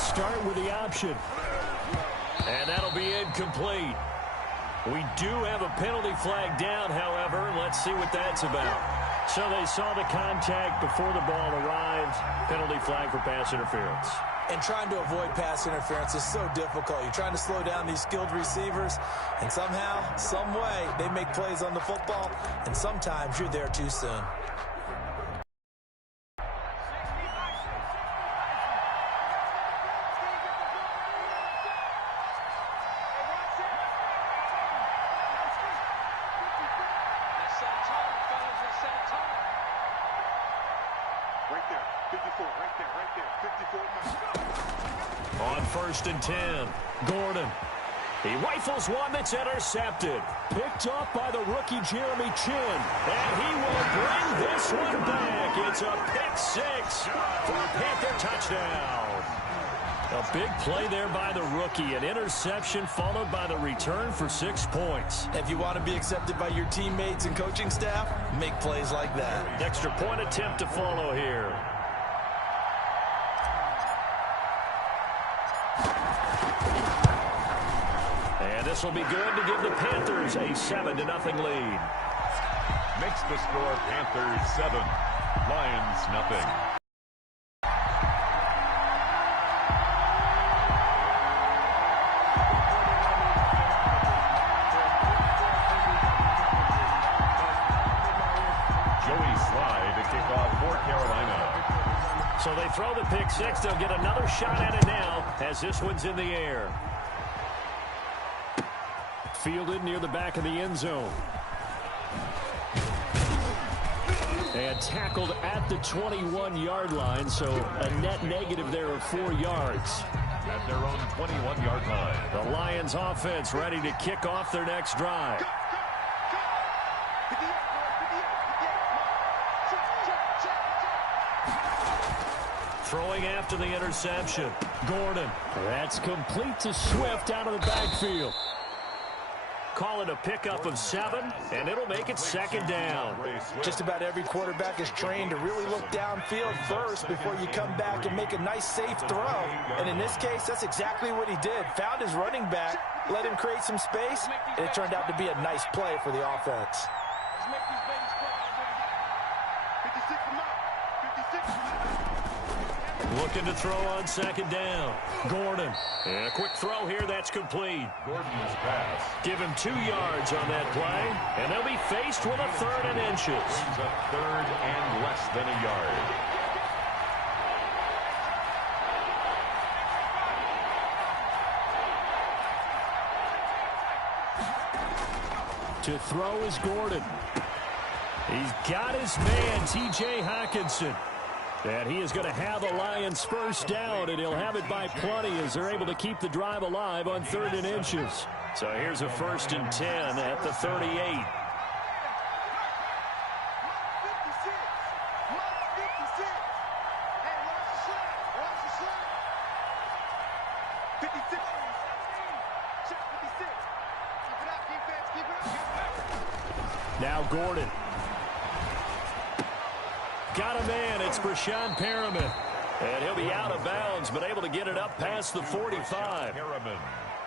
start with the option. And that'll be incomplete. We do have a penalty flag down, however. Let's see what that's about. So they saw the contact before the ball arrived. Penalty flag for pass interference. And trying to avoid pass interference is so difficult. You're trying to slow down these skilled receivers, and somehow, some way, they make plays on the football, and sometimes you're there too soon. On 1st and 10, Gordon. He rifles one that's intercepted. Picked up by the rookie Jeremy Chin. And he will bring this one back. It's a pick six for a Panther touchdown. A big play there by the rookie. An interception followed by the return for 6 points. If you want to be accepted by your teammates and coaching staff, make plays like that. Extra point attempt to follow here. And this will be good to give the Panthers a 7-0 lead. Makes the score Panthers 7, Lions nothing. Joey Sly to kick off for Carolina. So they throw the pick six. They'll get another shot at it now as this one's in the air. Fielded near the back of the end zone. And tackled at the 21-yard line, so a net negative there of 4 yards. At their own 21-yard line. The Lions offense ready to kick off their next drive. Throwing after the interception. Gordon. That's complete to Swift out of the backfield. Call it a pickup of 7, and it'll make it 2nd down. Just about every quarterback is trained to really look downfield first before you come back and make a nice, safe throw. And in this case, that's exactly what he did. Found his running back, let him create some space, and it turned out to be a nice play for the offense. Looking to throw on 2nd down. Gordon. And a quick throw here. That's complete. Gordon's pass. Give him 2 yards on that play. And they'll be faced with a 3rd and inches. A 3rd and less than a yard. To throw is Gordon. He's got his man, T.J. Hockenson. And he is going to have the Lions first down, and he'll have it by plenty as they're able to keep the drive alive on 3rd and inches. So here's a 1st and 10 at the 38. Now Gordon. Got a man. It's Brashon Perriman. And he'll be out of bounds, but able to get it up past the 45.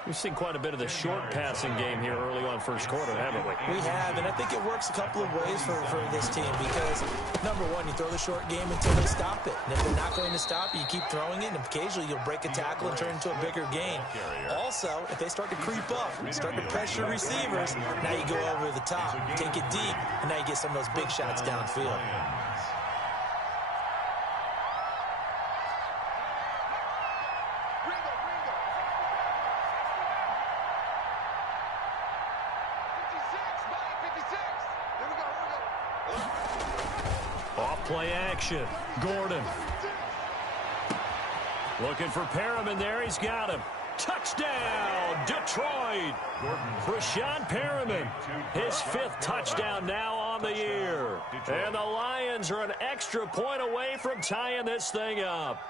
We've seen quite a bit of the short passing game here early on first quarter, haven't we? We have, and I think it works a couple of ways for this team because, number one, you throw the short game until they stop it. And if they're not going to stop it, you keep throwing it, and occasionally you'll break a tackle and turn it into a bigger gain. Also, if they start to creep up, start to pressure receivers, now you go over the top, take it deep, and now you get some of those big shots downfield. Play action. Gordon. Looking for Perriman there. He's got him. Touchdown, Detroit. Brashon Perriman. His 5th touchdown now on the year. And the Lions are an extra point away from tying this thing up.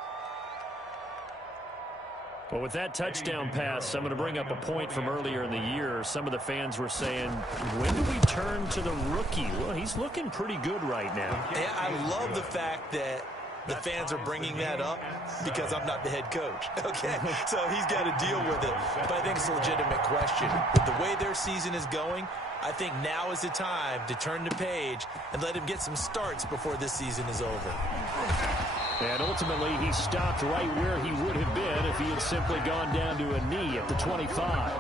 Well, with that touchdown pass, I'm going to bring up a point from earlier in the year. Some of the fans were saying, when do we turn to the rookie? Well, he's looking pretty good right now. Yeah, I love the fact that The fans are bringing that up because I'm not the head coach, okay? So he's got to deal with it. But I think it's a legitimate question. With the way their season is going, I think now is the time to turn the page and let him get some starts before this season is over. And ultimately, he stopped right where he would have been if he had simply gone down to a knee at the 25.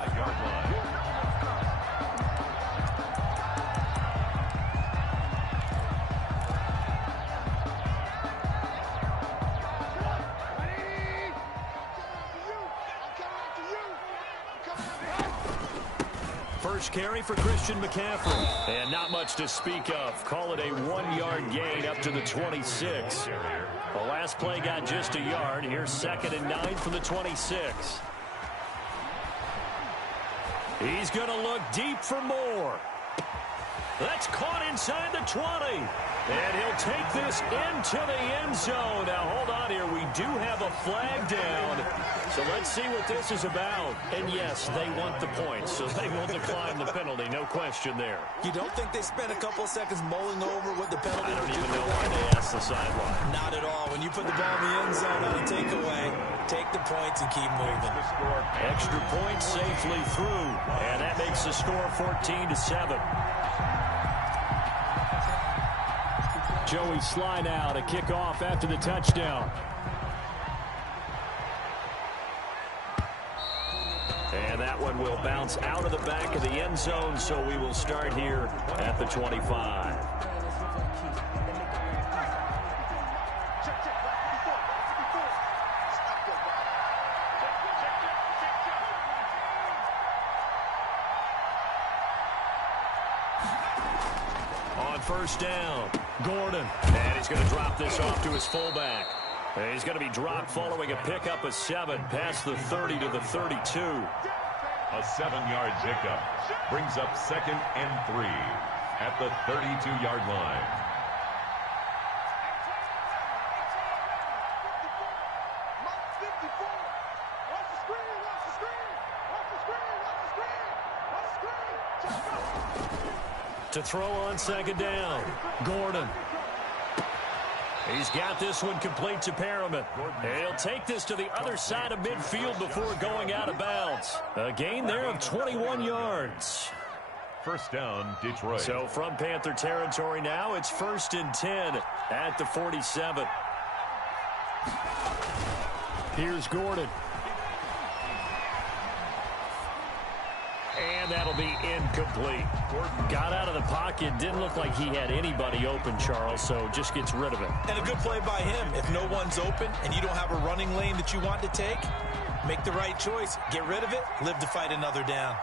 First carry for Christian McCaffrey. And not much to speak of. Call it a 1-yard gain up to the 26. The last play got just a yard. Here's 2nd and 9 from the 26. He's going to look deep for more. That's caught inside the 20. And he'll take this into the end zone. Now, hold on here. We do have a flag down. So let's see what this is about. And, yes, they want the points, so they will decline the penalty. No question there. You don't think they spent a couple of seconds mulling over what the penalty I don't would even do? know why they asked the sideline. Not at all. When you put the ball in the end zone on a takeaway, take the points and keep moving. Extra point safely through. And that makes the score 14-7. Joey Sly now to kick off after the touchdown. And that one will bounce out of the back of the end zone, so we will start here at the 25. On first down, Gordon. And he's going to drop this off to his fullback. And he's going to be dropped following a pickup of 7 past the 30 to the 32. A 7-yard pickup brings up 2nd and 3 at the 32-yard line. To throw on 2nd down, Gordon. He's got this one complete to Perriman. He'll take this to the other side of midfield before going out of bounds. A gain there of 21 yards. First down, Detroit. So from Panther territory now, it's 1st and 10 at the 47. Here's Gordon. And that'll be incomplete. Got out of the pocket. Didn't look like he had anybody open, Charles, so just gets rid of it. And a good play by him. If no one's open and you don't have a running lane that you want to take, make the right choice. Get rid of it. Live to fight another down.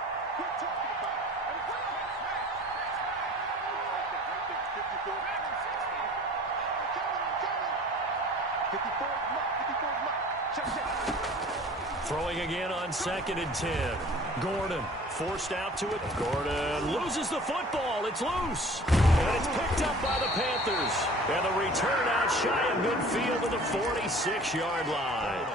Throwing again on 2nd and 10. Gordon forced out to it. Gordon loses the football. It's loose. And it's picked up by the Panthers. And the return out shy of midfield to the 46-yard line.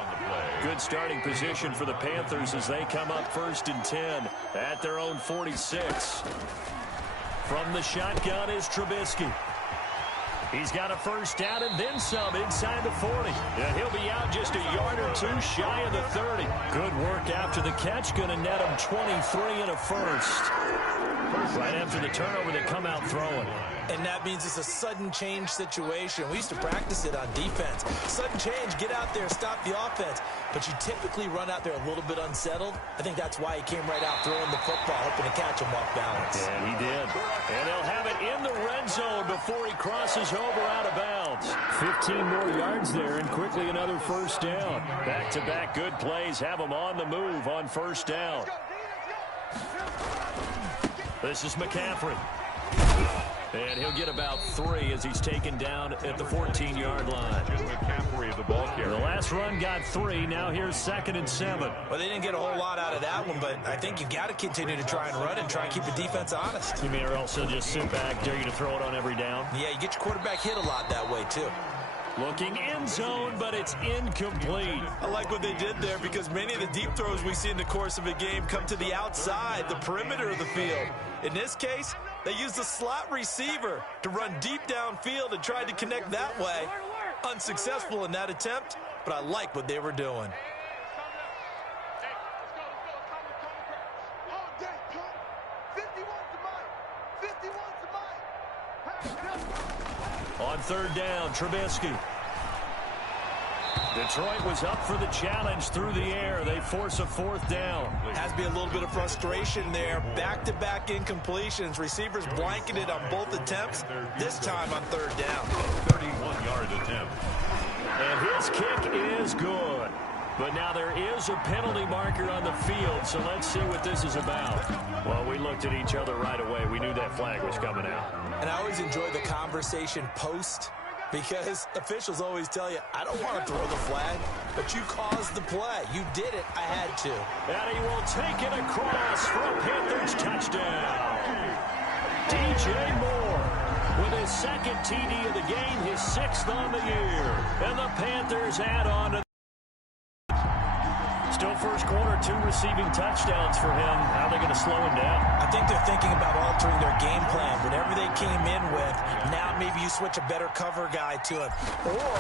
Good starting position for the Panthers as they come up 1st and 10 at their own 46. From the shotgun is Trubisky. He's got a first down and then some inside the 40. And he'll be out just a yard or two shy of the 30. Good work after the catch. Going to net him 23 and a first. Right after the turnover, they come out throwing. And that means it's a sudden change situation. We used to practice it on defense. Sudden change, get out there, stop the offense. But you typically run out there a little bit unsettled. I think that's why he came right out throwing the football, hoping to catch him off balance. And he did. And they'll have it in the red zone before he crosses over out of bounds. 15 more yards there and quickly another first down. Back-to-back good plays have him on the move on first down. This is McCaffrey. And he'll get about 3 as he's taken down at the 14-yard line. Mccaffrey, the ball carrier. The last run got 3. Now here's 2nd and 7. Well, they didn't get a whole lot out of that one, but I think you got to continue to try and run and try and keep the defense honest. You mean or else he'll just sit back, dare you to throw it on every down? Yeah, you get your quarterback hit a lot that way, too. Looking end zone, but it's incomplete. I like what they did there because many of the deep throws we see in the course of a game come to the outside, the perimeter of the field. In this case, they used the slot receiver to run deep downfield and tried to connect that way. Unsuccessful in that attempt, but I like what they were doing. On third down, Trubisky. Detroit was up for the challenge through the air. They force a fourth down. Has to be a little bit of frustration there. Back-to-back incompletions. Receivers blanketed on both attempts, this time on third down. 31-yard attempt. And his kick is good. But now there is a penalty marker on the field, so let's see what this is about. Well, we looked at each other right away. We knew that flag was coming out. And I always enjoy the conversation post, because officials always tell you, I don't want to throw the flag, but you caused the play. You did it. I had to. And he will take it across for a Panthers touchdown. DJ Moore with his second TD of the game, his sixth on the year. And the Panthers add on to still first quarter, 2 receiving touchdowns for him. How are they going to slow him down? I think they're thinking about altering their game plan. Whatever they came in with, now maybe you switch a better cover guy to him. Or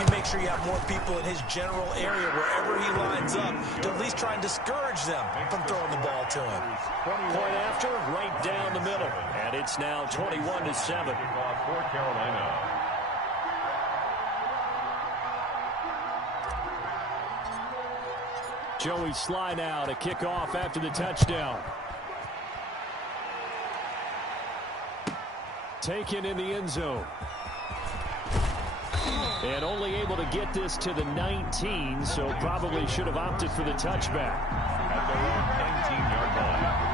you make sure you have more people in his general area wherever he lines up to at least try and discourage them from throwing the ball to him. Point after, right down the middle. And it's now 21-7. For Carolina. Joey Sly now to kick off after the touchdown. Taken in the end zone. And only able to get this to the 19, so probably should have opted for the touchback. At their own 19-yard line.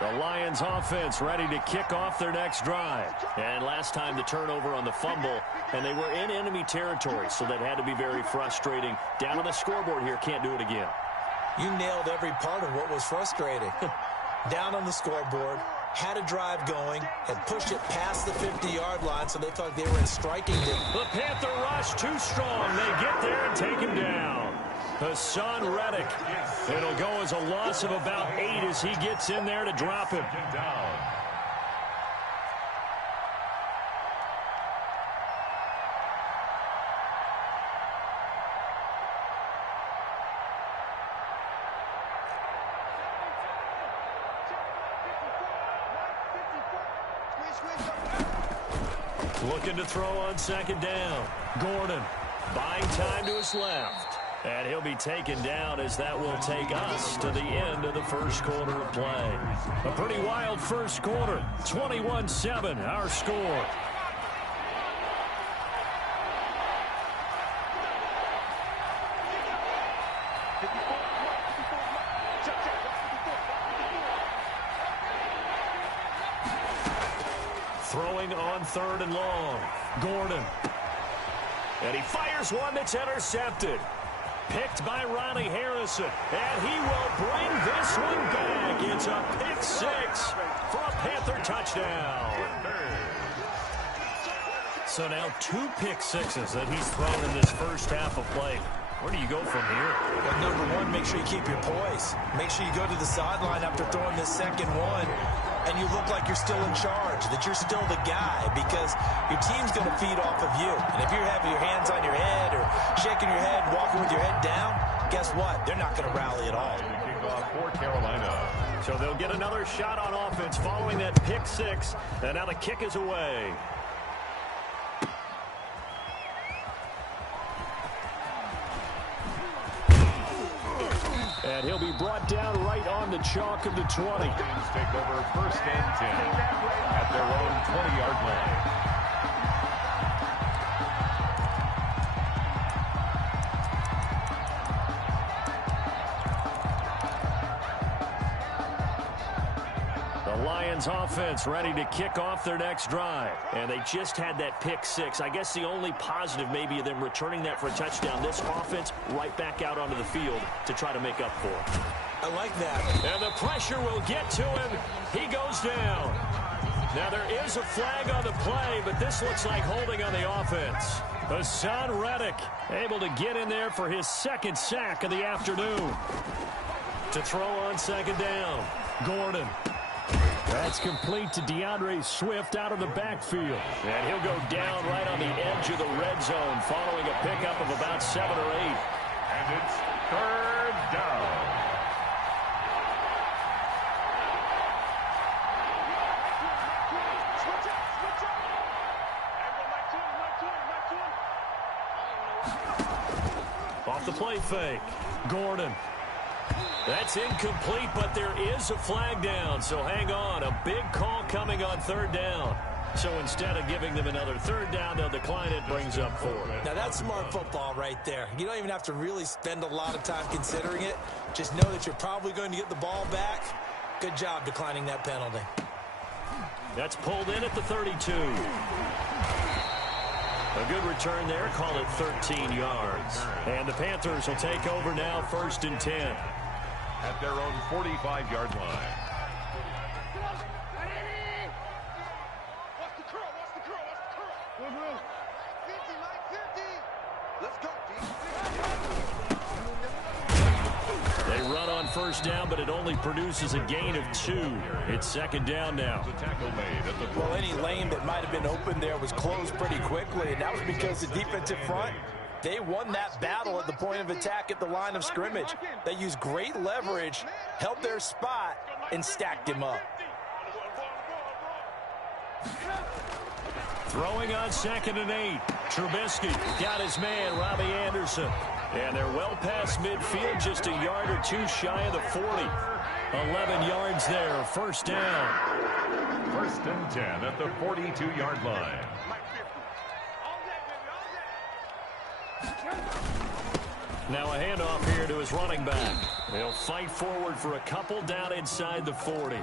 The Lions offense ready to kick off their next drive. And last time the turnover on the fumble, and they were in enemy territory, so that had to be very frustrating. Down on the scoreboard here, can't do it again. You nailed every part of what was frustrating. Down on the scoreboard, had a drive going, had pushed it past the 50-yard line, so they thought they were in striking distance. The Panther rush too strong. They get there and take him down. Hassan Reddick. It'll go as a loss of about 8 as he gets in there to drop him. Looking to throw on second down. Gordon buying time to his left. And he'll be taken down as that will take us to the end of the first quarter of play. A pretty wild first quarter. 21-7, our score. Throwing on third and long. Gordon. And he fires one that's intercepted. Picked by Ronnie Harrison, and he will bring this one back. It's a pick 6 for a Panther touchdown. So now 2 pick sixes that he's thrown in this first half of play. Where do you go from here? Well, number one, make sure you keep your poise. Make sure you go to the sideline after throwing this second one, and you look like you're still in charge, that you're still the guy, because your team's going to feed off of you. And if you're having your hands on your head or shaking your head, walking with your head down, guess what? They're not going to rally at all. For Carolina. So they'll get another shot on offense following that pick 6, and now the kick is away. And he'll be brought down right on the chalk of the 20. Lions take over first and 10 at their own 20-yard line. The Lions offense ready to kick off their next drive. And they just had that pick 6. I guess the only positive maybe of them returning that for a touchdown. This offense right back out onto the field to try to make up for it. I like that. And the pressure will get to him. He goes down. Now there is a flag on the play, but this looks like holding on the offense. Hassan Reddick able to get in there for his second sack of the afternoon. To throw on second down, Gordon. That's complete to DeAndre Swift out of the backfield. And he'll go down right on the edge of the red zone following a pickup of about 7 or 8. And it's third down. Off the play fake. Gordon. That's incomplete, but there is a flag down, so hang on. A big call coming on third down. So instead of giving them another third down, they'll decline it, brings up 4. Now, that's smart football right there. You don't even have to really spend a lot of time considering it. Just know that you're probably going to get the ball back. Good job declining that penalty. That's pulled in at the 32. A good return there. Call it 13 yards. And the Panthers will take over now, 1st and 10. At their own 45-yard line. They run on 1st down, but it only produces a gain of 2. It's 2nd down now. Well, any lane that might have been open there was closed pretty quickly, and that was because the defensive front, they won that battle at the point of attack at the line of scrimmage. They used great leverage, held their spot, and stacked him up. Throwing on 2nd and 8. Trubisky got his man, Robbie Anderson. And they're well past midfield, just a yard or 2 shy of the 40. 11 yards there, 1st down. 1st and 10 at the 42-yard line. Now a handoff here to his running back. He'll fight forward for a couple down inside the 40.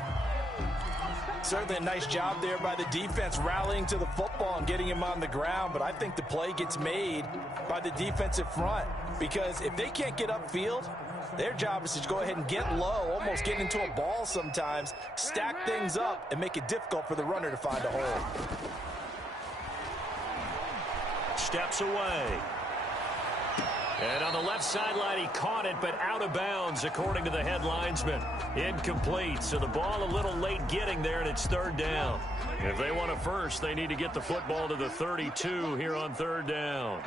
Certainly a nice job there by the defense rallying to the football and getting him on the ground, but I think the play gets made by the defensive front because if they can't get upfield, their job is to go ahead and get low, almost get into a ball sometimes, stack things up, and make it difficult for the runner to find a hole. Steps away. And on the left sideline, he caught it, but out of bounds, according to the head linesman. Incomplete, so the ball a little late getting there, and it's 3rd down. If they want a first, they need to get the football to the 32 here on 3rd down.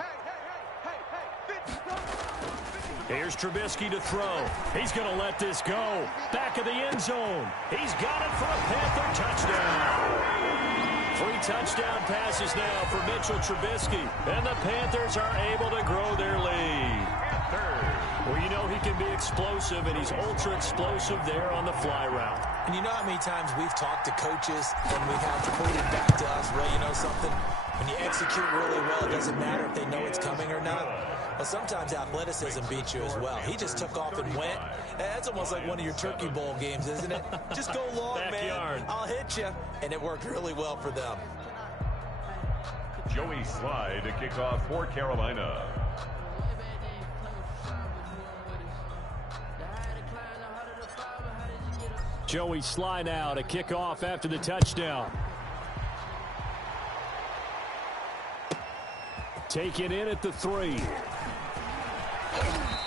Here's Trubisky to throw. He's going to let this go. Back of the end zone. He's got it for a Panther touchdown. 3 touchdown passes now for Mitchell Trubisky. And the Panthers are able to grow their lead. Well, you know he can be explosive, and he's ultra explosive there on the fly route. And you know how many times we've talked to coaches and we've had to put it back to us, well, you know something? When you execute really well, it doesn't matter if they know it's coming or not. Well, sometimes athleticism beats you as well. He just took off and went. That's almost like one of your Turkey Bowl games, isn't it? Just go long, Backyard. man. I'll hit you. And it worked really well for them. Joey Slye to kick off for Carolina. Joey Slye now to kick off after the touchdown. Taken in at the 3.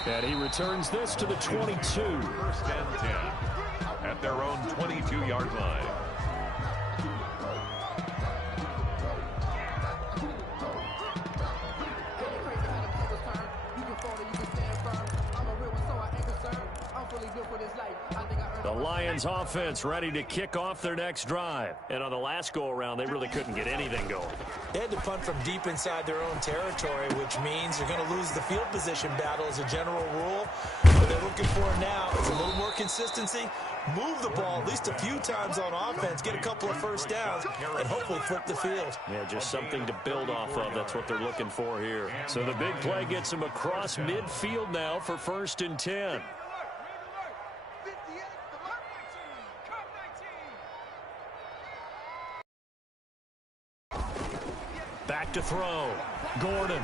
And he returns this to the 22. 1st and 10 at their own 22-yard line. The Lions offense ready to kick off their next drive. And on the last go-around, they really couldn't get anything going. They had to punt from deep inside their own territory, which means they're going to lose the field position battle as a general rule. What they're looking for now is a little more consistency, move the ball at least a few times on offense, get a couple of 1st downs, and hopefully flip the field. Yeah, just something to build off of. That's what they're looking for here. So the big play gets them across midfield now for 1st and 10. Back to throw. Gordon.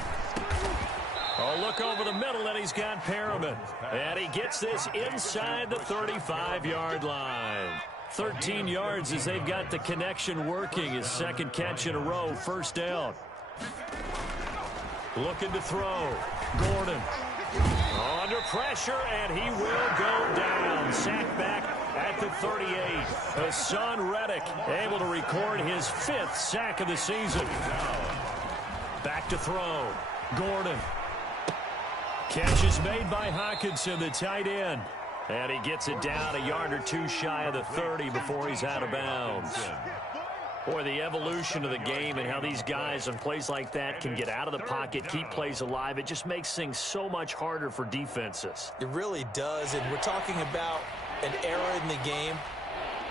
Oh, look over the middle, and he's got Perriman. And he gets this inside the 35-yard line. 13 yards as they've got the connection working. His 2nd catch in a row, 1st down. Looking to throw. Gordon. Under pressure, and he will go down. Sacked back at the 38. Hassan Reddick able to record his 5th sack of the season. Back to throw. Gordon. Catch is made by Hockenson, the tight end. And he gets it down a yard or two shy of the 30 before he's out of bounds. Boy, the evolution of the game and how these guys on plays like that can get out of the pocket, keep plays alive, it just makes things so much harder for defenses. It really does, and we're talking about an era in the game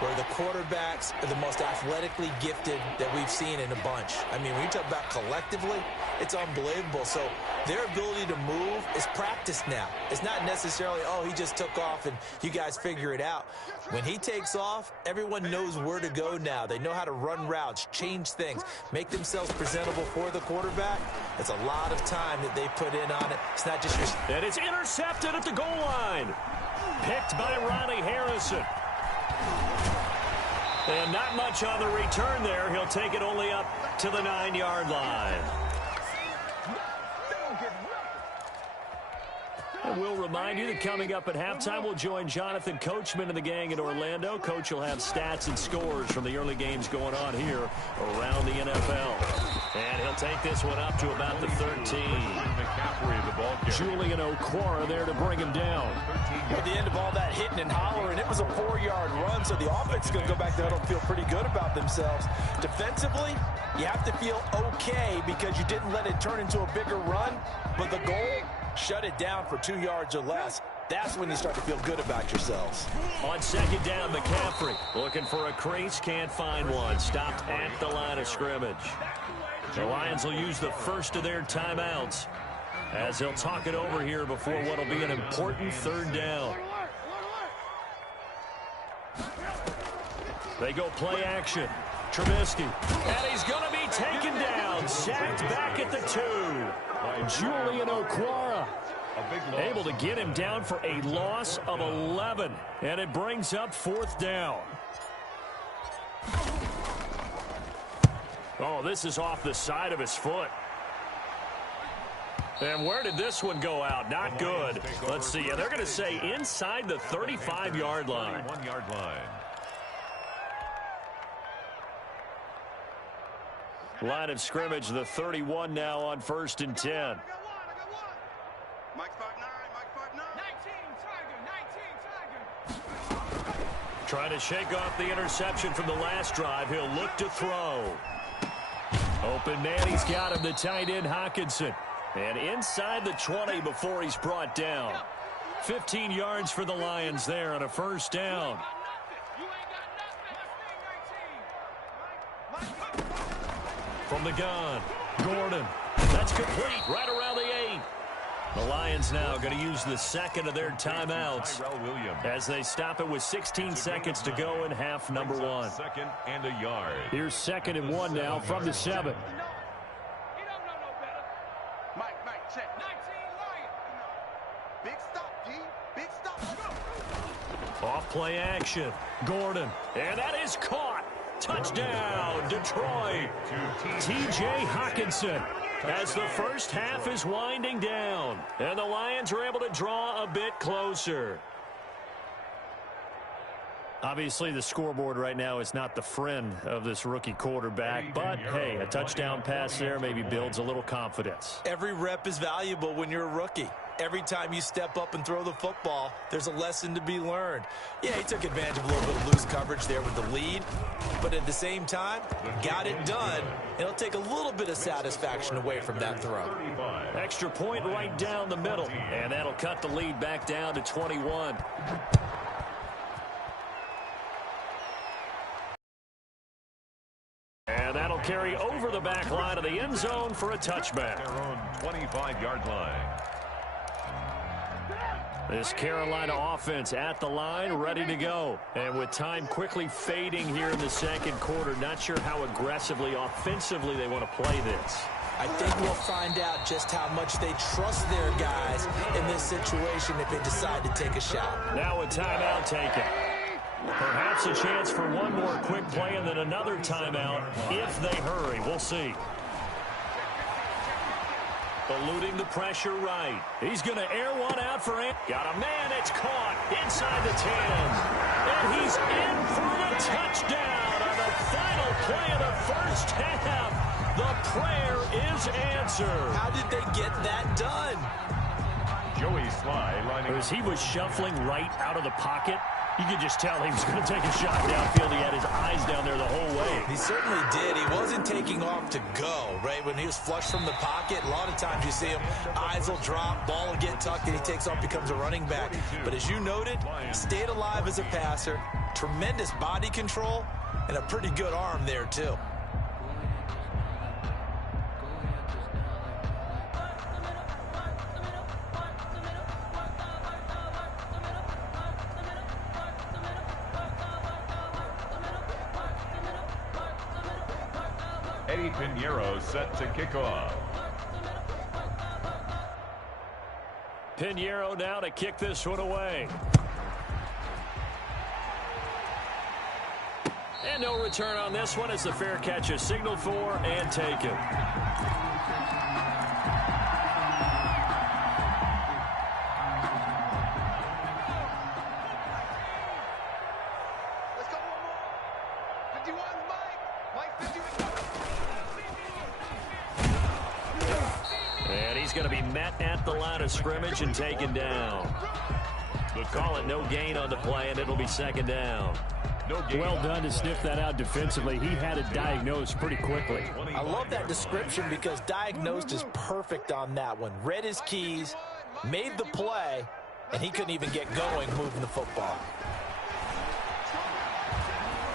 where the quarterbacks are the most athletically gifted that we've seen in a bunch. I mean, when you talk about collectively, it's unbelievable. So their ability to move is practiced now. It's not necessarily, oh, he just took off and you guys figure it out. When he takes off, everyone knows where to go now. They know how to run routes, change things, make themselves presentable for the quarterback. It's a lot of time that they put in on it. It's not just your... And it's intercepted at the goal line. Picked by Ronnie Harrison. And not much on the return there. He'll take it only up to the 9-yard line. And we'll remind you that coming up at halftime, we'll join Jonathan Coachman and the gang in Orlando. Coach will have stats and scores from the early games going on here around the NFL. And he'll take this one up to about the 13. Mccaffrey, the ball carrier. Julian Okwara there to bring him down. At the end of all that hitting and hollering, it was a 4-yard run, so the offense is going to go back there and feel pretty good about themselves. Defensively, you have to feel okay because you didn't let it turn into a bigger run, but the goal, shut it down for 2 yards or less. That's when you start to feel good about yourselves. On second down, McCaffrey looking for a crease, can't find one. Stopped at the line of scrimmage. The Lions will use the first of their timeouts as they'll talk it over here before what will be an important 3rd down. They go play action. Trubisky. And he's going to be taken down. Sacked back at the 2. Julian Okwara able to get him down for a loss of 11. And it brings up 4th down. Oh, this is off the side of his foot. And where did this one go out? Not good. Let's see. Yeah, they're going to say inside the 35-yard line. 31-yard line. Line of scrimmage, the 31 now on 1st and 10. Trying to shake off the interception from the last drive. He'll look to throw. Open man, he's got him, the tight end Hockenson. And inside the 20 before he's brought down. 15 yards for the Lions there on a 1st down. From the gun, Gordon. That's complete right around the 8. The Lions now going to use the 2nd of their timeouts as they stop it with 16 seconds to go in half number 1. 2nd and a yard. Here's 2nd and 1 now from the 7. Mike, check. 19 Lions. Big stop, D. Big stop. Off play action. Gordon. And that is caught. Touchdown, Detroit. T.J. Hockenson. As the first half is winding down. And the Lions are able to draw a bit closer. Obviously, the scoreboard right now is not the friend of this rookie quarterback. But, hey, a touchdown pass there maybe builds a little confidence. Every rep is valuable when you're a rookie. Every time you step up and throw the football, there's a lesson to be learned. Yeah, he took advantage of a little bit of loose coverage there with the lead. But at the same time, got it done. It'll take a little bit of satisfaction away from that throw. Extra point right down the middle. And that'll cut the lead back down to 21. And that'll carry over the back line of the end zone for a touchback. Their own 25-yard line. This Carolina offense at the line, ready to go. And with time quickly fading here in the 2nd quarter, not sure how aggressively, offensively they want to play this. I think we'll find out just how much they trust their guys in this situation if they decide to take a shot. Now a timeout taken. Perhaps a chance for one more quick play and then another timeout if they hurry. We'll see. Eluding the pressure right. He's going to air one out for it. Got a man. It's caught inside the 10. And he's in for the touchdown on the final play of the first half. The prayer is answered. How did they get that done? Joey Sly lining As he was shuffling right out of the pocket, you could just tell he was going to take a shot downfield. He had his eyes down there the whole way. He certainly did. He wasn't taking off to go, right? When he was flushed from the pocket, a lot of times you see him, eyes will drop, ball will get tucked, and he takes off, becomes a running back. But as you noted, stayed alive as a passer, tremendous body control, and a pretty good arm there, too. Eddie Pinheiro set to kick off. Pinheiro now to kick this one away. And no return on this one as the fair catch is signaled for and taken. Let's go one more. 51's Mike. Mike 51. And he's going to be met at the line of scrimmage and taken down. They'll call it no gain on the play, and it'll be second down. Well done to sniff that out defensively. He had it diagnosed pretty quickly. I love that description because diagnosed is perfect on that one. Read his keys, made the play, and he couldn't even get going moving the football.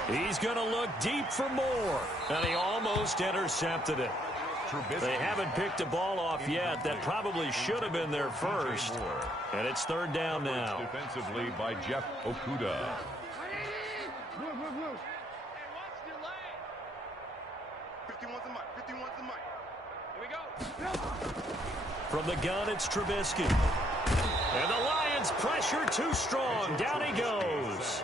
He's going to look deep for more, and he almost intercepted it. They haven't picked a ball off yet. That probably should have been their first. And it's third down now. Defensively by Jeff Okuda. Blue. And watch the lane. 51's the Mike. 51's the Mike. Here we go. From the gun, it's Trubisky. And the Lions pressure too strong. Down he goes.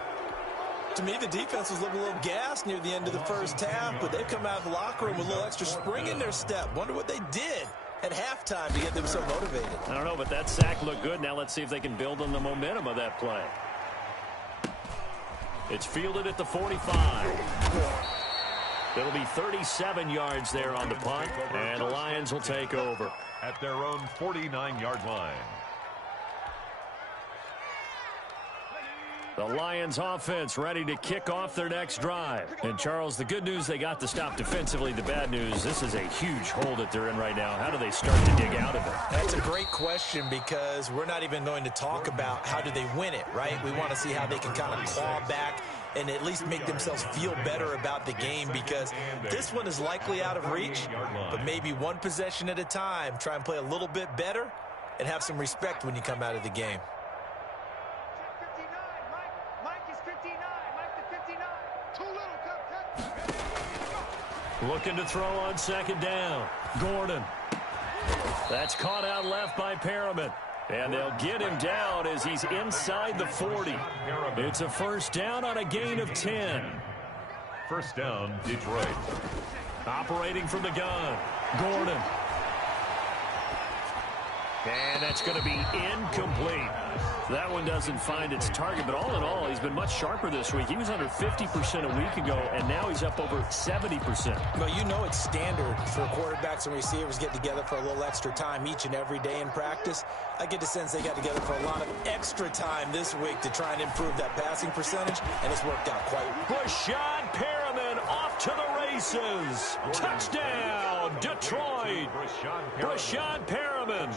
To me, the defense was looking a little gassed near the end of the first half, but they've come out of the locker room with a little extra spring in their step. Wonder what they did at halftime to get them so motivated. I don't know, but that sack looked good. Now let's see if they can build on the momentum of that play. It's fielded at the 45. It'll be 37 yards there on the punt, and the Lions will take over. At their own 49-yard line. The Lions offense ready to kick off their next drive. And, Charles, the good news, they got the stop defensively. The bad news, this is a huge hole that they're in right now. How do they start to dig out of it? That's a great question because we're not even going to talk about how do they win it, right? We want to see how they can kind of claw back and at least make themselves feel better about the game because this one is likely out of reach, but maybe one possession at a time. Try and play a little bit better and have some respect when you come out of the game. Looking to throw on second down. Gordon. That's caught out left by Perriman. And they'll get him down as he's inside the 40. It's a first down on a gain of 10. First down, Detroit. Operating from the gun. Gordon. And that's going to be incomplete. That one doesn't find its target, but all in all, he's been much sharper this week. He was under 50% a week ago, and now he's up over 70%. Well, you know it's standard for quarterbacks and receivers get together for a little extra time each and every day in practice. I get the sense they got together for a lot of extra time this week to try and improve that passing percentage, and it's worked out quite well. Rashad Perriman off to the races. Touchdown, Detroit. Rashad Perriman,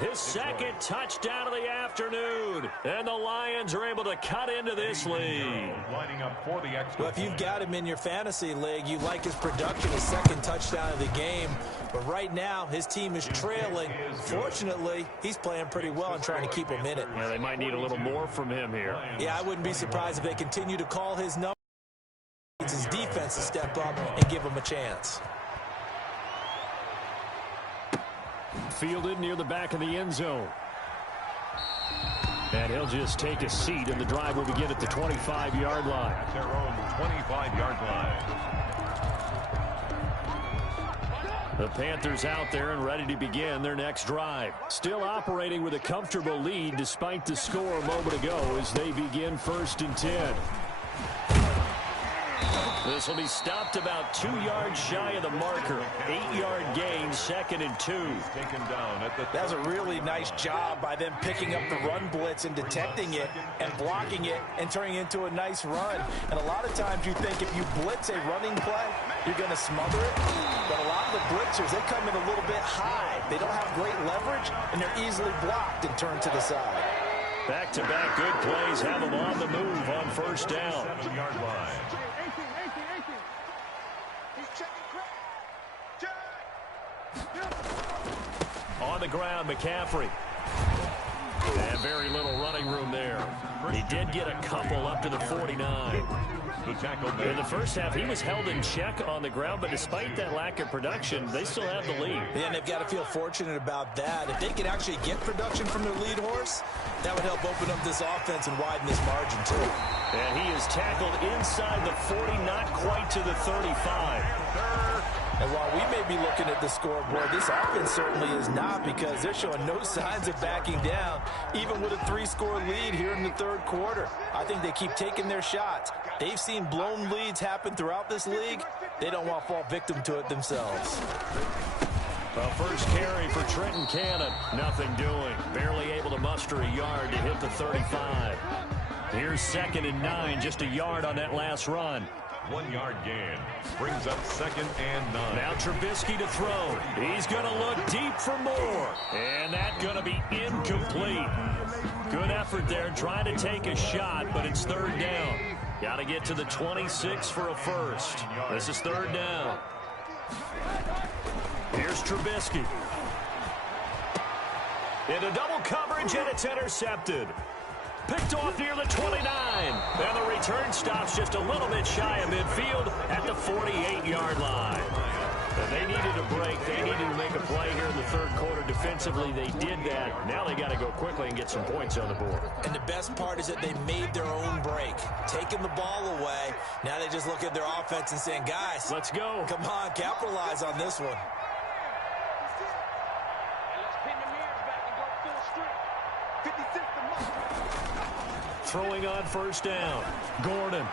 his second touchdown of the afternoon. And the Lions are able to cut into this lead. Lining up for the extra. Well, if you've got him in your fantasy league, you like his production, his second touchdown of the game. But right now, his team is trailing. Fortunately, he's playing pretty well and trying to keep him in it. Yeah, they might need a little more from him here. Yeah, I wouldn't be surprised if they continue to call his number. It's his defense to step up and give him a chance. Fielded near the back of the end zone. And he'll just take a seat, and the drive will begin at the 25-yard line. At their own 25-yard line. The Panthers out there and ready to begin their next drive. Still operating with a comfortable lead despite the score a moment ago as they begin 1st and 10. This will be stopped about 2 yards shy of the marker. 8-yard gain, 2nd and 2. That's a really nice job by them picking up the run blitz and detecting it and blocking it and turning it into a nice run. And a lot of times you think if you blitz a running play, you're going to smother it. But a lot of the blitzers, they come in a little bit high. They don't have great leverage, and they're easily blocked and turned to the side. Back-to-back good plays have them on the move on 1st down. 7-yard line. On the ground, McCaffrey. And very little running room there. He did get a couple up to the 49. In the first half, he was held in check on the ground, but despite that lack of production, they still have the lead. Yeah, and they've got to feel fortunate about that. If they could actually get production from their lead horse, that would help open up this offense and widen this margin, too. And he is tackled inside the 40, not quite to the 35. And while we may be looking at the scoreboard, this offense certainly is not, because they're showing no signs of backing down, even with a 3-score lead here in the 3rd quarter. I think they keep taking their shots. They've seen blown leads happen throughout this league. They don't want to fall victim to it themselves. The first carry for Trenton Cannon. Nothing doing. Barely able to muster a yard to hit the 35. Here's 2nd and 9, just a yard on that last run. 1-yard gain. Brings up 2nd and 9. Now Trubisky to throw. He's going to look deep for more. And that's going to be incomplete. Good effort there trying to take a shot, but it's 3rd down. Got to get to the 26 for a first. This is 3rd down. Here's Trubisky. Into double coverage, and it's intercepted. Picked off near the 29. And the return stops just a little bit shy of midfield at the 48-yard line. And they needed a break. They needed to make a play here in the 3rd quarter. Defensively, they did that. Now they got to go quickly and get some points on the board. And the best part is that they made their own break. Taking the ball away. Now they just look at their offense and saying, guys, let's go. Come on, capitalize on this one. Throwing on 1st down. Gordon.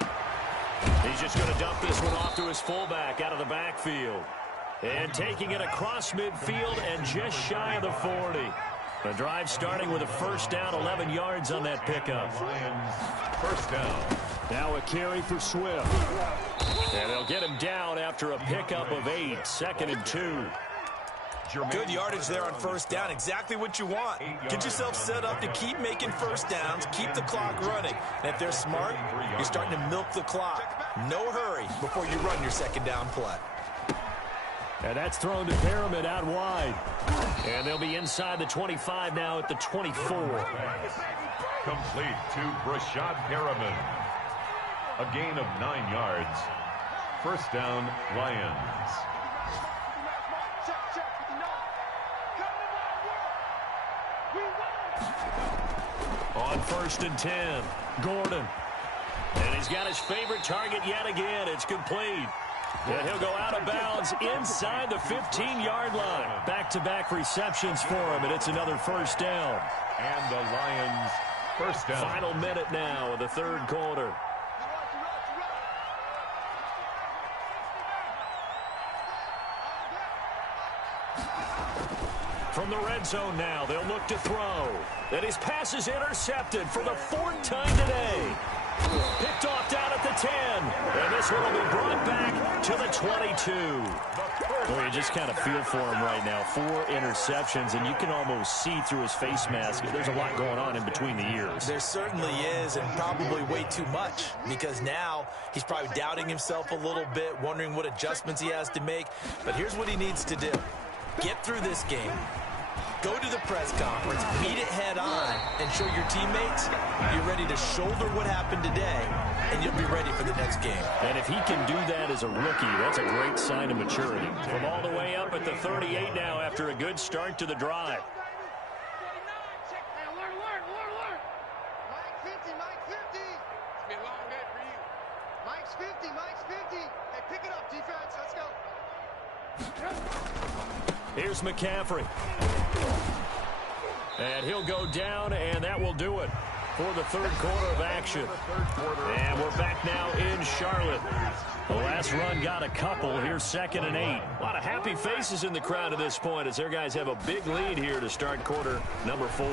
He's just going to dump this one off to his fullback out of the backfield. And taking it across midfield and just shy of the 40. The drive starting with a 1st down, 11 yards on that pickup. 1st down. Now a carry for Swift. And they'll get him down after a pickup of 8. 2nd and 2. Good yardage there on 1st down. Exactly what you want. Get yourself set up to keep making 1st downs, keep the clock running. And if they're smart, you're starting to milk the clock. No hurry before you run your 2nd down play. And that's thrown to Pyramid out wide. And they'll be inside the 25 now at the 24. Complete to Brashad Pyramid. A gain of 9 yards. 1st down, Lions. On 1st and 10, Gordon. And he's got his favorite target yet again. It's complete. And he'll go out of bounds inside the 15-yard line. Back-to-back receptions for him, and it's another 1st down. And the Lions 1st down. Final minute now of the 3rd quarter. From the red zone now, they'll look to throw. And his pass is intercepted for the 4th time today. Picked off down at the 10. And this one will be brought back to the 22. Boy, you just kind of feel for him right now. 4 interceptions, and you can almost see through his face mask. There's a lot going on in between the ears. There certainly is, and probably way too much, because now he's probably doubting himself a little bit, wondering what adjustments he has to make. But here's what he needs to do. Get through this game. Go to the press conference, meet it head on, and show your teammates you're ready to shoulder what happened today, and you'll be ready for the next game. And if he can do that as a rookie, that's a great sign of maturity. From all the way up at the 38 now after a good start to the drive. Mike 50, Mike 50. It's been a long day for you. Mike's 50, Mike's 50. Hey, pick it up, defense. Let's go. Here's McCaffrey. And he'll go down, and that will do it for the third quarter of action. And we're back now in Charlotte. The last run got a couple. Here's 2nd and 8. A lot of happy faces in the crowd at this point as their guys have a big lead here to start quarter number 4.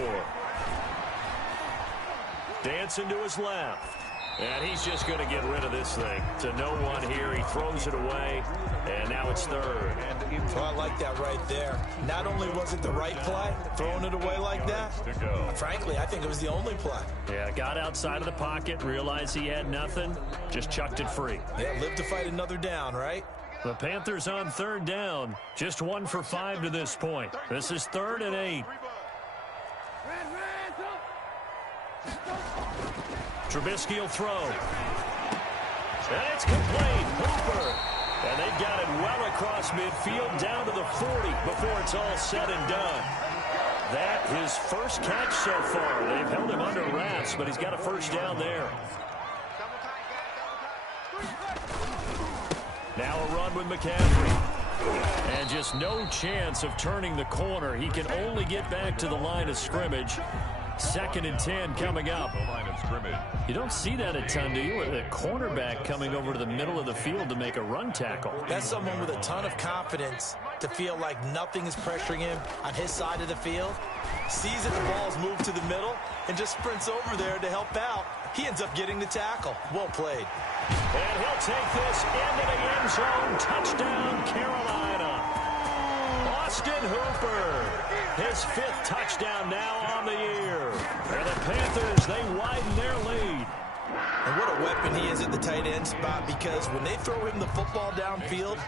Dancing to his left. And he's just going to get rid of this thing. To no one here. He throws it away. And now it's 3rd. Oh, I like that right there. Not only was it the right play, throwing it away like that, frankly, I think it was the only play. Yeah, got outside of the pocket, realized he had nothing, just chucked it free. Yeah, live to fight another down, right? The Panthers on 3rd down. Just 1 for 5 to this point. This is 3rd and 8. Trubisky will throw. And it's complete. Hooper. And they've got it well across midfield down to the 40 before it's all said and done. That his first catch so far. They've held him under wraps, but he's got a first down there. Now a run with McCaffrey. And just no chance of turning the corner. He can only get back to the line of scrimmage. 2nd and 10 coming up. You don't see that a ton, do you? With a cornerback coming over to the middle of the field to make a run tackle. That's someone with a ton of confidence to feel like nothing is pressuring him on his side of the field. Sees that the ball's moved to the middle and just sprints over there to help out. He ends up getting the tackle. Well played. And he'll take this into the end zone. Touchdown, Carolina. Austin Hooper. His 5th touchdown now on the year. And the Panthers, they widen their lead. And what a weapon he is at the tight end spot, because when they throw him the football downfield,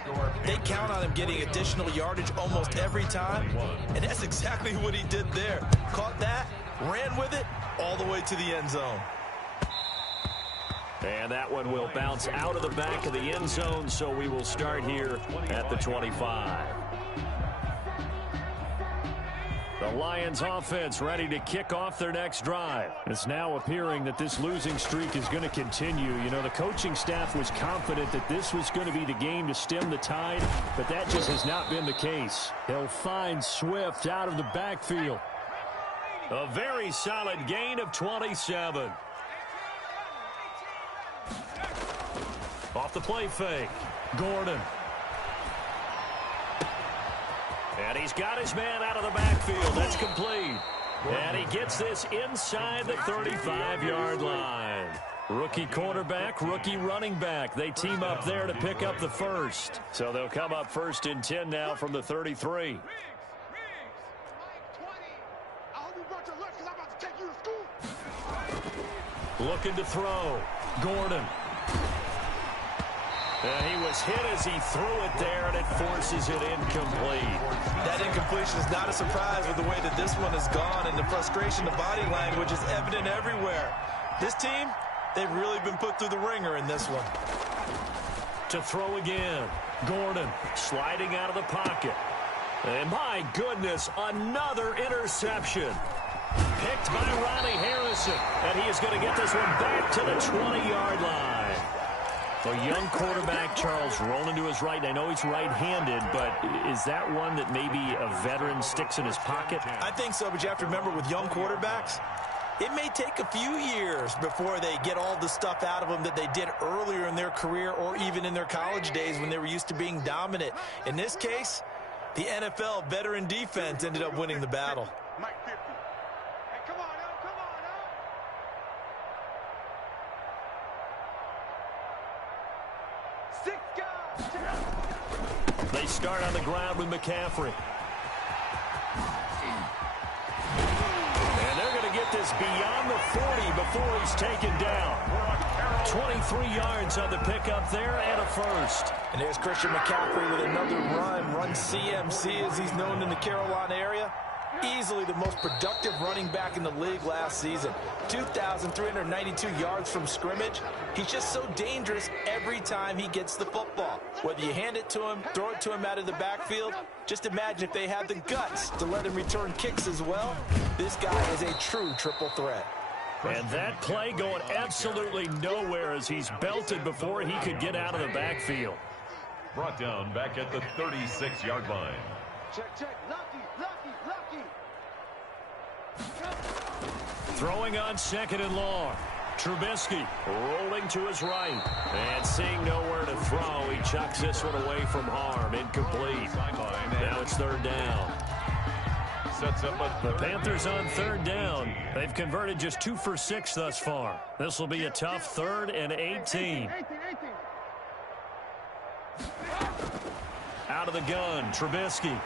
they count on him getting additional yardage almost every time. And that's exactly what he did there. Caught that, ran with it, all the way to the end zone. And that one will bounce out of the back of the end zone, so we will start here at the 25. The Lions offense ready to kick off their next drive. It's now appearing that this losing streak is going to continue. You know, the coaching staff was confident that this was going to be the game to stem the tide, but that just has not been the case. He'll find Swift out of the backfield. A very solid gain of 27. Off the play fake. Gordon. And he's got his man out of the backfield. That's complete. And he gets this inside the 35-yard line. Rookie quarterback, rookie running back. They team up there to pick up the first. So they'll come up 1st and 10 now from the 33. Looking to throw. Gordon. And he was hit as he threw it there, and it forces it incomplete. That incompletion is not a surprise with the way that this one has gone, and the frustration, the body language is evident everywhere. This team, they've really been put through the ringer in this one. To throw again. Gordon sliding out of the pocket. And my goodness, another interception. Picked by Robbie Anderson. And he is going to get this one back to the 20-yard line. A young quarterback, Charles, rolling to his right. I know he's right-handed, but is that one that maybe a veteran sticks in his pocket? I think so, but you have to remember with young quarterbacks, it may take a few years before they get all the stuff out of them that they did earlier in their career or even in their college days when they were used to being dominant. In this case, the NFL veteran defense ended up winning the battle. They start on the ground with McCaffrey. And they're going to get this beyond the 40 before he's taken down. 23 yards on the pickup there and a first. And there's Christian McCaffrey with another run CMC as he's known in the Carolina area. Easily the most productive running back in the league last season. 2,392 yards from scrimmage. He's just so dangerous every time he gets the football. Whether you hand it to him, throw it to him out of the backfield, just imagine if they had the guts to let him return kicks as well. This guy is a true triple threat. And that play going absolutely nowhere as he's belted before he could get out of the backfield. Brought down back at the 36-yard line. Check, check. Lucky. Throwing on 2nd and long. Trubisky rolling to his right. And seeing nowhere to throw, he chucks this one away from harm. Incomplete. Now it's 3rd down. Sets up the Panthers on 3rd down. They've converted just 2 for 6 thus far. This will be a tough 3rd and 18. Out of the gun, Trubisky.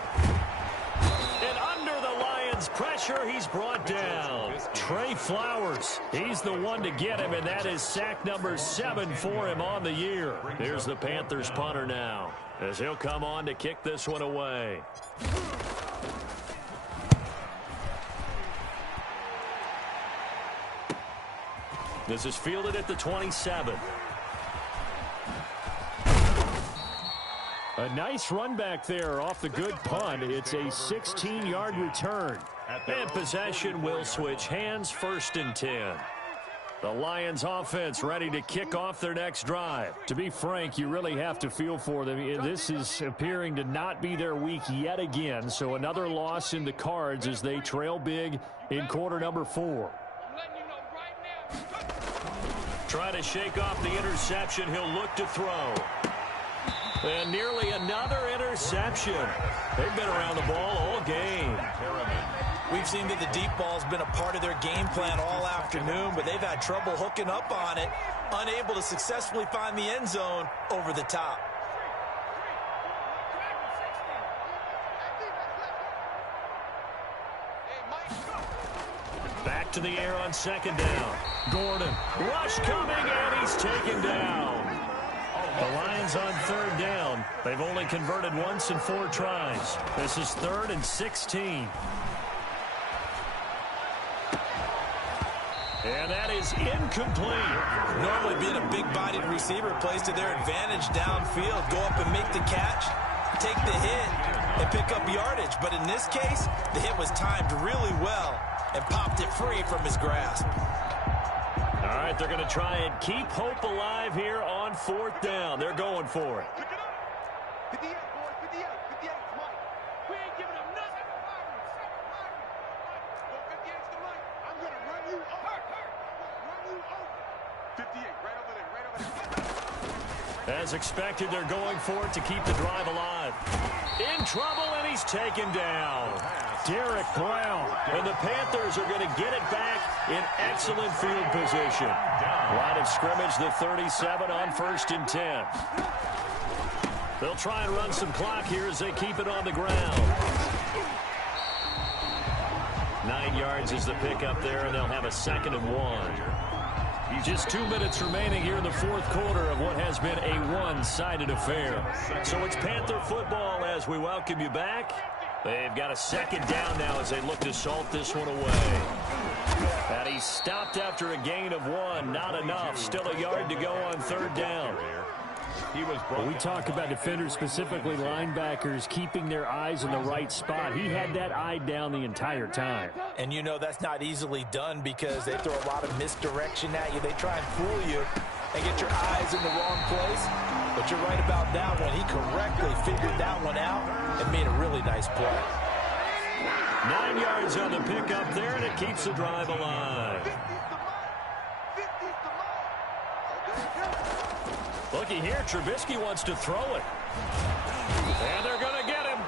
And under the Lions' pressure, he's brought down. Trey Flowers, he's the one to get him, and that is sack number 7 for him on the year. Here's the Panthers punter now, as he'll come on to kick this one away. This is fielded at the 27. A nice run back there off the good punt. It's a 16-yard return. And possession will switch hands, 1st and 10. The Lions offense ready to kick off their next drive. To be frank, you really have to feel for them. This is appearing to not be their week yet again. So another loss in the cards as they trail big in quarter number 4. Try to shake off the interception. He'll look to throw. And nearly another interception. They've been around the ball all game. We've seen that the deep ball's been a part of their game plan all afternoon, but they've had trouble hooking up on it, unable to successfully find the end zone over the top. Back to the air on 2nd down. Gordon, rush coming, and he's taken down. The Lions on 3rd down. They've only converted once in 4 tries. This is 3rd and 16. And that is incomplete. Normally being a big-bodied receiver plays to their advantage downfield. Go up and make the catch, take the hit, and pick up yardage. But in this case, the hit was timed really well and popped it free from his grasp. All right, they're going to try and keep hope alive here on 4th down. They're going for it. Pick it up. 58, boys. 58. 58. Mike. We ain't giving them nothing. 58's the Mike. I'm going to run you over. Run you over. 58. Right over there. Right over there. As expected, they're going for it to keep the drive alive. In trouble, and he's taken down. Derek Brown. And the Panthers are going to get it back in excellent field position. Line of scrimmage, the 37 on 1st and 10. They'll try and run some clock here as they keep it on the ground. 9 yards is the pickup there, and they'll have a 2nd and 1. Just 2 minutes remaining here in the 4th quarter of what has been a one-sided affair. So it's Panther football as we welcome you back. They've got a 2nd down now as they look to salt this one away. And he stopped after a gain of 1. Not enough. Still a yard to go on 3rd down. We talk about defenders, specifically linebackers, keeping their eyes in the right spot. He had that eye down the entire time. And you know that's not easily done because they throw a lot of misdirection at you. They try and fool you and get your eyes in the wrong place. But you're right about that one. He correctly figured that one out and made a really nice play. 9 yards on the pickup there, and it keeps the drive alive. Looky here, Trubisky wants to throw it. And they're going to get him.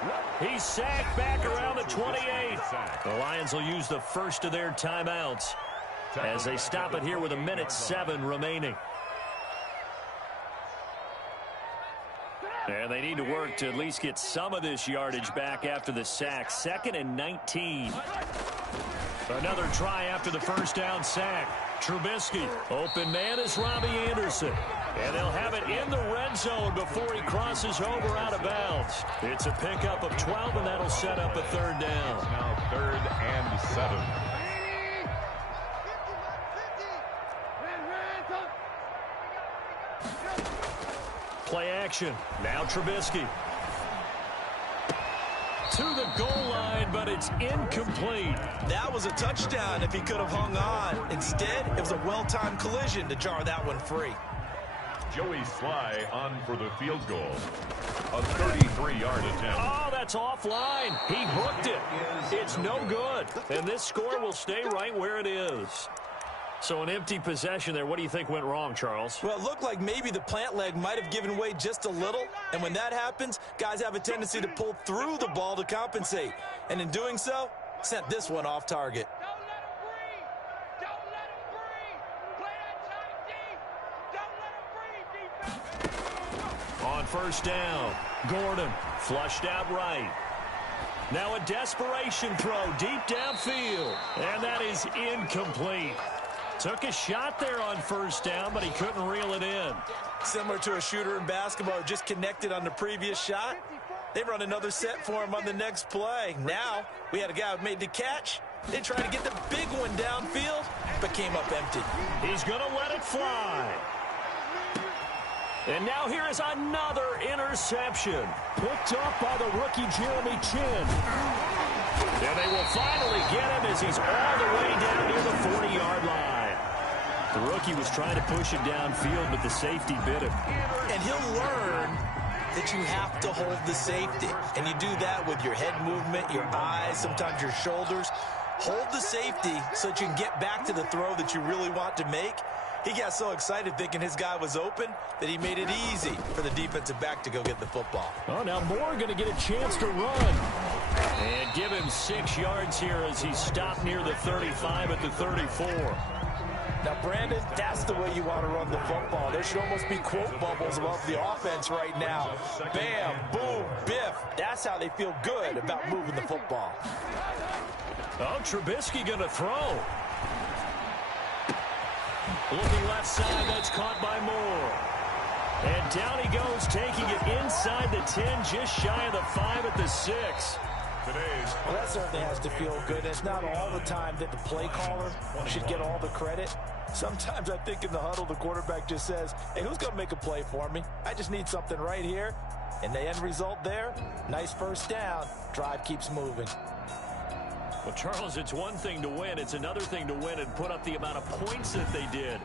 He's sacked back around the 28. The Lions will use the first of their timeouts as they stop it here with 1:07 remaining. And they need to work to at least get some of this yardage back after the sack. 2nd and 19. Another try after the first down sack. Trubisky, open man is Robbie Anderson. And they'll have it in the red zone before he crosses over out of bounds. It's a pickup of 12, and that'll set up a 3rd down. Now 3rd and 7. Play action. Now Trubisky. To the goal line, but it's incomplete. That was a touchdown if he could have hung on. Instead, it was a well-timed collision to jar that one free. Joey Sly on for the field goal. A 33-yard attempt. Oh, that's offline. He hooked it. It's no good. And this score will stay right where it is. So an empty possession there. What do you think went wrong, Charles? Well, it looked like maybe the plant leg might have given way just a little. And when that happens, guys have a tendency to pull through the ball to compensate. And in doing so, sent this one off target. On first down, Gordon flushed out right. Now a desperation throw deep downfield. And that is incomplete. Took a shot there on first down, but he couldn't reel it in. Similar to a shooter in basketball who just connected on the previous shot. They run another set for him on the next play. Now we had a guy who made the catch. They tried to get the big one downfield, but came up empty. He's going to let it fly. And now here is another interception. Picked up by the rookie Jeremy Chin. And they will finally get him as he's all the way down near the 40-yard line. The rookie was trying to push it downfield, but the safety bit him. And he'll learn that you have to hold the safety. And you do that with your head movement, your eyes, sometimes your shoulders. Hold the safety so that you can get back to the throw that you really want to make. He got so excited thinking his guy was open that he made it easy for the defensive back to go get the football. Oh, now Moore going to get a chance to run. And give him 6 yards here as he stopped near the 35 at the 34. Now, Brandon, that's the way you want to run the football. There should almost be quote bubbles above the offense right now. Bam, boom, biff. That's how they feel good about moving the football. Oh, Trubisky going to throw. Looking left side, that's caught by Moore. And down he goes, taking it inside the 10, just shy of the 5 at the 6. Well, that certainly has to feel good. It's not all the time that the play caller should get all the credit. Sometimes I think in the huddle, the quarterback just says, hey, who's going to make a play for me? I just need something right here. And the end result there, nice first down. Drive keeps moving. Well, Charles, it's one thing to win. It's another thing to win and put up the amount of points that they did.